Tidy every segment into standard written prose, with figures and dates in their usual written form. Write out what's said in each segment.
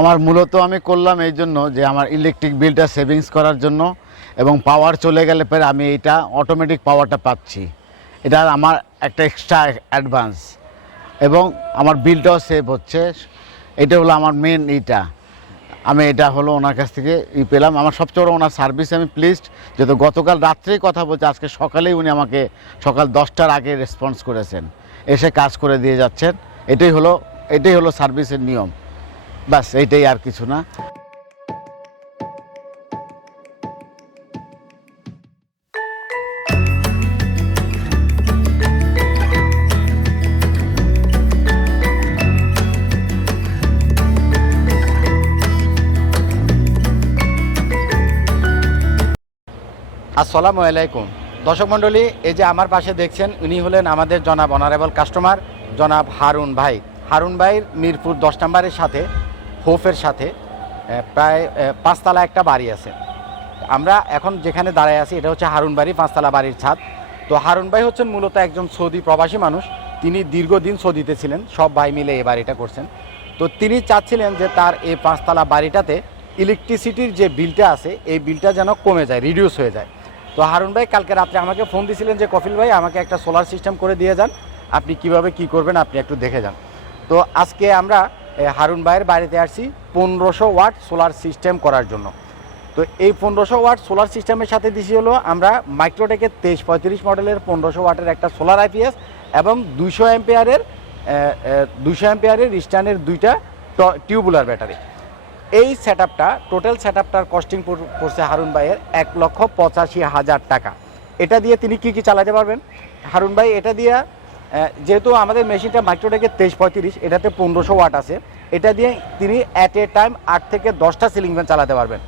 আমার মূলত আমি করলাম এই জন্য যে আমার ইলেকট্রিক বিলটা সেভিংস করার জন্য, এবং পাওয়ার চলে গেলে পরে আমি এটা অটোমেটিক পাওয়ারটা পাচ্ছি। এটা আমার একটা এক্সট্রা অ্যাডভান্স, এবং আমার বিলটাও সেভ হচ্ছে। এটা হলো আমার মেন আমি এটা হলো ওনার কাছ থেকে পেলাম। আমার সবচেয়ে বড় ওনার সার্ভিসে আমি প্লিজড, যেহেতু গতকাল রাত্রেই কথা বলছে, আজকে সকালেই উনি আমাকে সকাল 10টার আগে রেসপন্স করেছেন, এসে কাজ করে দিয়ে যাচ্ছেন। এটাই হলো সার্ভিসের নিয়ম, বাস এইটাই, আর কিছু না। আসসালামু আলাইকুম দর্শক মণ্ডলী, এই যে আমার পাশে দেখছেন, উনি হলেন আমাদের জনাব অনারেবল কাস্টমার জনাব হারুন ভাই। হারুন ভাইয়ের মিরপুর 10 নম্বরের সাথে হোফের সাথে প্রায় 5 তলা একটা বাড়ি আছে। আমরা এখন যেখানে দাঁড়ায় আছি এটা হচ্ছে হারুন বাড়ি, 5 তলা বাড়ির ছাদ। তো হারুন ভাই হচ্ছেন মূলত একজন সৌদি প্রবাসী মানুষ। তিনি দীর্ঘদিন সৌদিতে ছিলেন, সব ভাই মিলে এই বাড়িটা করছেন। তো তিনি চাচ্ছিলেন যে তার এই 5 তলা বাড়িটাতে ইলেকট্রিসিটির যে বিলটা আছে এই বিলটা যেন কমে যায়, রিডিউস হয়ে যায়। তো হারুন ভাই কালকে রাত্রে আমাকে ফোন দিয়েছিলেন যে কফিল ভাই আমাকে একটা সোলার সিস্টেম করে দিয়ে যান, আপনি কিভাবে কি করবেন আপনি একটু দেখে যান। তো আজকে আমরা হারুন ভাইয়ের বাড়িতে আসছি 1500 ওয়াট সোলার সিস্টেম করার জন্য। তো এই 1500 ওয়াট সোলার সিস্টেমের সাথে দিছি হলো আমরা মাইক্রোটেকের 2335 মডেলের 1500 ওয়াটের একটা সোলার আইপিএস এবং 200 অ্যাম্পিয়ারের স্ট্যান্ডের 2টা টিউবুলার ব্যাটারি। এই সেটআপটা টোটাল সেটআপটার কস্টিং পড়ছে হারুন ভাইয়ের 1,85,000 টাকা। এটা দিয়ে তিনি কি চালাতে পারবেন হারুন ভাই? এটা দিয়ে যেহেতু আমাদের মেশিনটা মাইক্রোটেকের 2335, এটাতে 1500 ওয়াট আছে, এটা দিয়ে তিনি অ্যাট এ টাইম 8 থেকে 10টা সিলিং ফ্যান চালাতে পারবেন।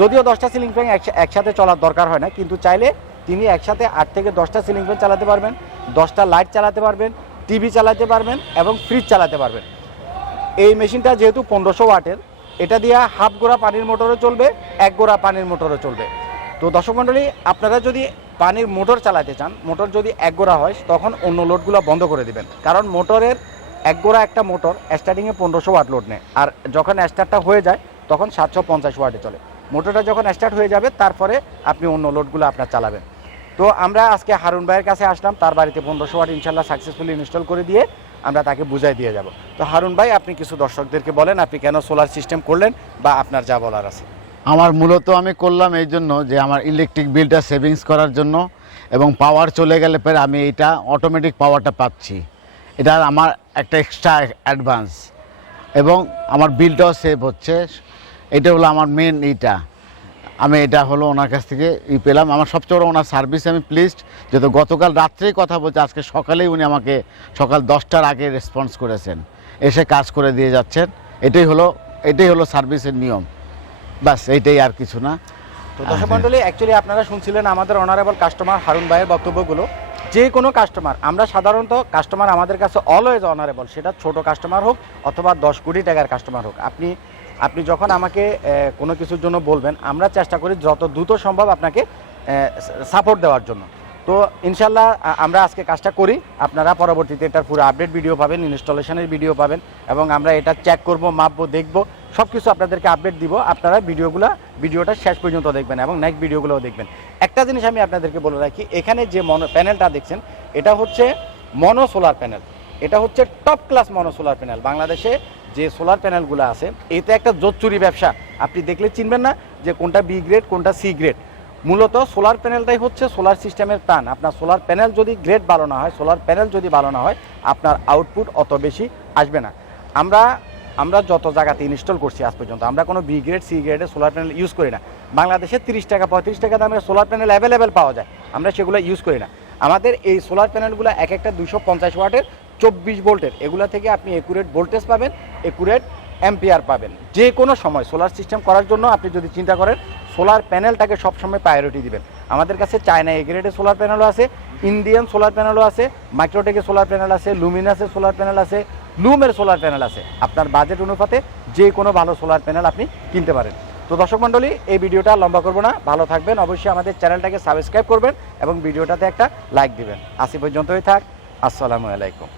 যদিও 10টা সিলিং ফ্যান একসাথে চলার দরকার হয় না, কিন্তু চাইলে তিনি একসাথে 8 থেকে 10টা সিলিং ফ্যান চালাতে পারবেন, 10টা লাইট চালাতে পারবেন, টিভি চালাতে পারবেন এবং ফ্রিজ চালাতে পারবেন। এই মেশিনটা যেহেতু 1500 ওয়াটের, এটা দিয়ে হাফ গোড়া পানির মোটরও চলবে, 1 গোড়া পানির মোটরও চলবে। তো দর্শক মণ্ডলী, আপনারা যদি পানির মোটর চালাতে চান, মোটর যদি 1 গোড়া হয় তখন অন্য লোডগুলো বন্ধ করে দিবেন, কারণ মোটরের 1 গোড়া একটা মোটর স্টার্টিংয়ে 1500 ওয়াট লোড নেয়, আর যখন স্টার্টটা হয়ে যায় তখন 750 ওয়াটে চলে। মোটরটা যখন স্টার্ট হয়ে যাবে তারপরে আপনি অন্য লোডগুলো আপনার চালাবেন। তো আমরা আজকে হারুন ভাইয়ের কাছে আসলাম, তার বাড়িতে 1500 ওয়াট ইনশাল্লাহ সাকসেসফুলি ইনস্টল করে দিয়ে আমরা তাকে বুঝাই দিয়ে যাব। তো হারুন ভাই, আপনি কিছু দর্শকদেরকে বলেন আপনি কেন সোলার সিস্টেম করলেন বা আপনার যা বলার আছে। আমার মূলত আমি করলাম এই জন্য যে আমার ইলেকট্রিক বিলটা সেভিংস করার জন্য, এবং পাওয়ার চলে গেলে পরে আমি এটা অটোমেটিক পাওয়ারটা পাচ্ছি। এটা আমার একটা এক্সট্রা অ্যাডভান্স, এবং আমার বিলটাও সেভ হচ্ছে। এটা হলো আমার মেন আমি এটা হলো ওনার কাছ থেকে পেলাম। আমার সবচেয়ে বড় ওনার সার্ভিসে আমি প্লিজড, যেহেতু গতকাল রাত্রেই কথা বলছে, আজকে সকালেই উনি আমাকে সকাল 10টার আগে রেসপন্স করেছেন, এসে কাজ করে দিয়ে যাচ্ছেন। এটাই হলো সার্ভিসের নিয়ম, বাস এইটাই, আর কিছু না। তো দর্শক মণ্ডলী, অ্যাকচুয়ালি আপনারা শুনছিলেন আমাদের অনারেবল কাস্টমার হারুন ভাইয়ের বক্তব্যগুলো। যে কোনো কাস্টমার, আমরা সাধারণত কাস্টমার আমাদের কাছে অলওয়েজ অনারেবল, সেটা ছোট কাস্টমার হোক অথবা 10 কোটি টাকার কাস্টমার হোক। আপনি যখন আমাকে কোনো কিছুর জন্য বলবেন, আমরা চেষ্টা করি যত দ্রুত সম্ভব আপনাকে সাপোর্ট দেওয়ার জন্য। তো ইনশাল্লাহ আমরা আজকে কাজটা করি, আপনারা পরবর্তীতে এটার পুরো আপডেট ভিডিও পাবেন, ইনস্টলেশনের ভিডিও পাবেন, এবং আমরা এটা চেক করব, মাপবো, দেখবো, সব কিছু আপনাদেরকে আপডেট দিব। আপনারা ভিডিওটা শেষ পর্যন্ত দেখবেন এবং নেক্সট ভিডিওগুলোও দেখবেন। একটা জিনিস আমি আপনাদেরকে বলে রাখি, এখানে যে প্যানেলটা দেখছেন এটা হচ্ছে মনো সোলার প্যানেল। এটা হচ্ছে টপ ক্লাস মনো সোলার প্যানেল। বাংলাদেশে যে সোলার প্যানেলগুলো আছে, এটা একটা জোচ্চুরি ব্যবসা। আপনি দেখলে চিনবেন না যে কোনটা বি গ্রেড কোনটা সি গ্রেড। মূলত সোলার প্যানেলটাই হচ্ছে সোলার সিস্টেমের প্রাণ। আপনার সোলার প্যানেল যদি গ্রেড ভালো না হয়, সোলার প্যানেল যদি ভালো না হয়, আপনার আউটপুট অত বেশি আসবে না। আমরা যত জায়গাতে ইনস্টল করছি আজ পর্যন্ত, আমরা কোনো বি গ্রেড সি গ্রেডের সোলার প্যানেল ইউজ করি না। বাংলাদেশে 30 টাকা 35 টাকা দামের সোলার প্যানেল অ্যাভেলেবেল পাওয়া যায়, আমরা সেগুলো ইউজ করি না। আমাদের এই সোলার প্যানেলগুলো এক একটা 250 ওয়াটের 24 ভোল্টের, এগুলো থেকে আপনি একুরেট ভোল্টেজ পাবেন, একুরেট অ্যাম্পিয়ার পাবেন। যে কোনো সময় সোলার সিস্টেম করার জন্য আপনি যদি চিন্তা করেন, সোলার প্যানেলটাকে সবসময় প্রায়োরিটি দিবেন। আমাদের কাছে চায়না এ গ্রেডের সোলার প্যানেলও আছে, ইন্ডিয়ান সোলার প্যানেলও আছে, মাইক্রোটেকের সোলার প্যানেল আছে, লুমিনাসের সোলার প্যানেল আছে, লুমের সোলার প্যানেল আছে। আপনার বাজেট অনুপাতে যে কোনো ভালো সোলার প্যানেল আপনি কিনতে পারেন। তো দর্শক মণ্ডলী, এই ভিডিওটা লম্বা করবো না, ভালো থাকবেন, অবশ্যই আমাদের চ্যানেলটাকে সাবস্ক্রাইব করবেন এবং ভিডিওটাতে একটা লাইক দিবেন। আজ পর্যন্তই থাক, আসসালামু আলাইকুম।